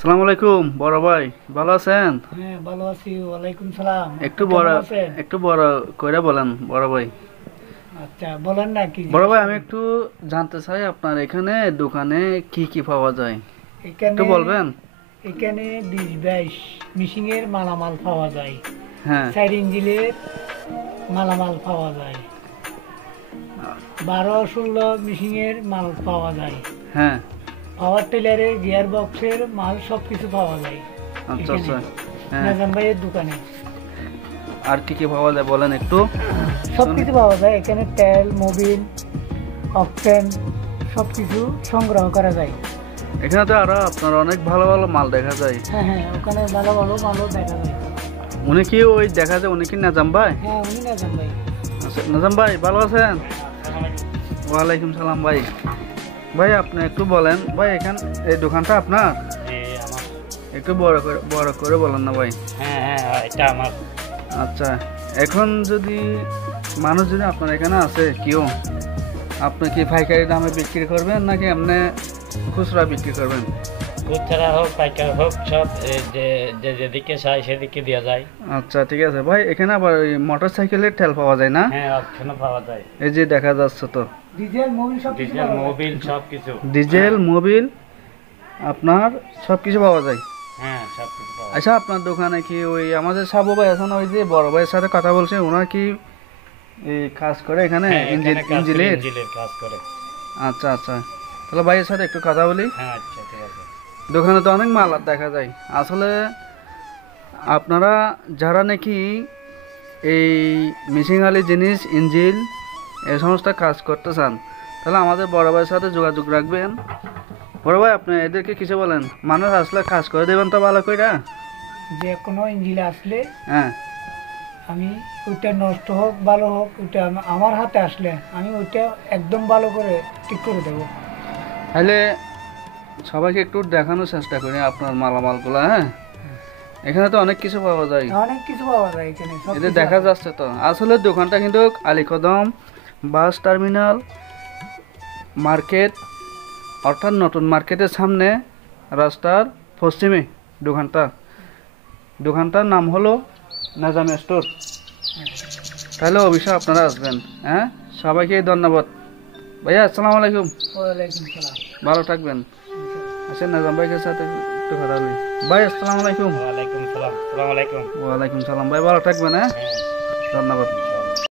সালাম আলাইকুম বড় ভাই, ভালো আছেন? হ্যাঁ, ভালো আছি। ওয়ালাইকুম সালাম। একটু আপনি বড় কেমন আছেন? একটু বড় কইরা বলেন বড় ভাই। আচ্ছা, বলেন না কি বড় জিজ্ঞেস ভাই, আমি করেন। একটু জানতে চাই আপনার এখানে দোকানে কি কি পাওয়া যায়, একটু এখানে বলবেন? এখানে 20-22 মিশিংয়ের মালামাল পাওয়া যায়। হ্যাঁ। 4 ইঞ্জিলের মালামাল পাওয়া যায়। 12-16 মিশিংয়ের মাল পাওয়া যায়। হ্যাঁ। পাওয়ার টিলারের গিয়ার বক্সের মাল সবকিছু পাওয়া যায় আচ্ছা এখানে, আচ্ছা। হ্যাঁ। নাজাম ভাইয়ের দোকানে। আর কি কি পাওয়া যায় বলেন একটু। সবকিছু পাওয়া যায় এখানে, তেল, মোবিল, অকটেন সবকিছু সংগ্রহ করা যায়। এখানে তো আরো আপনার অনেক ভালো ভালো মাল দেখা যায়। হ্যাঁ হ্যাঁ, ওখানে ভালো ভালো মালও দেখা যায়। উনি কি ওই দেখা যায় উনি কি নাজাম ভাই? হ্যাঁ, উনি নাজাম ভাই। আচ্ছা, নাজাম ভাই ভালো আছেন? ওয়ালাইকুম সালাম ভাই। ভাই আপনি একটু বলেন ভাই, এই দোকানটা আপনার? একটু বড় করে বলেন না ভাই। হ্যাঁ হ্যাঁ, এটা আমার। আচ্ছা, এখন যদি মানুষ যদি আপনার এখানে আছে কেউ, আপনি কি পাইকারি দামে বিক্রি করবেন নাকি এমনি খুচরা বিক্রি করবেন? খুচরা হোক পাইকার হোক সব যে যে যেদিকে চাই সেদিকে দেওয়া যায়। আচ্ছা ঠিক আছে ভাই, এখানে আবার ওই মোটর সাইকেলের তেল পাওয়া যায় না? হ্যাঁ, অপশনও পাওয়া যায়। এই যে দেখা যাচ্ছে তো ডিজেল, মোবিল সব কিছু ডিজেল মোবিল সব কিছু। ডিজেল মোবিল আপনার সব কিছু পাওয়া যায়। হ্যাঁ, সব কিছু পাওয়া যায়। আচ্ছা, আপনার দোকানে কি ওই আমাদের সাবু ভাই আছে না, ওই যে বড় ভাইয়ের সাথে কথা বলছে, ওনার কি এই কাজ করে এখানে হ্যাঁ, এখানে কাজ করে, ইঞ্জিনের? ইঞ্জিনের কাজ করে। আচ্ছা আচ্ছা, তাহলে ভাইয়ের সাথে একটু কথা বলি। হ্যাঁ, আচ্ছা ঠিক আছে। দোকানে তো অনেক মাল দেখা যায়। আসলে আপনারা যারা নাকি এই মেশিনারি জিনিস, ইঞ্জিন এই সমস্ত কাজ করতে চান, তাহলে আমাদের বড় ভাইয়ের সাথে যোগাযোগ রাখবেন। বড় ভাই, আপনি এদেরকে কিছু বলেন, মানুষ আসলে কাজ করে দেবেন তো ভালো করে। যে কোনো ইঞ্জিন আসলে হ্যাঁ। আমি ওইটা নষ্ট হোক ভালো হোক, ওইটা আমার হাতে আসলে আমি ওইটা একদম ভালো করে ঠিক করে দেবো। তাহলে সবাইকে একটু দেখানোর চেষ্টা করি আপনার মালামালগুলো। হ্যাঁ, এখানে তো অনেক কিছু পাওয়া যায়, অনেক কিছু পাওয়া যায় এখানে, সব এদের কিছু দেখা আছে। যাচ্ছে তো। আসলে দোকানটা কিন্তু আলীকদম বাস টার্মিনাল মার্কেট, অর্থাৎ নতুন মার্কেটের সামনে রাস্তার পশ্চিমে দোকানটার নাম হলো নাজাম স্টোর। তাহলে অবশ্যই আপনারা আসবেন। হ্যাঁ, সবাইকে ধন্যবাদ ভাইয়া। আসসালামু আলাইকুম। ওয়ালাইকুম সালাম। ভালো থাকবেন। আচ্ছা, নাজাম ভাইয়ের সাথে একটু কথা বলি। ভাই আসসালামু আলাইকুম। ওয়ালাইকুম সালাম। আসসালামু আলাইকুম। ওয়ালাইকুম সালাম ভাই, ভালো থাকবেন। হ্যাঁ, হ্যাঁ। ধন্যবাদ।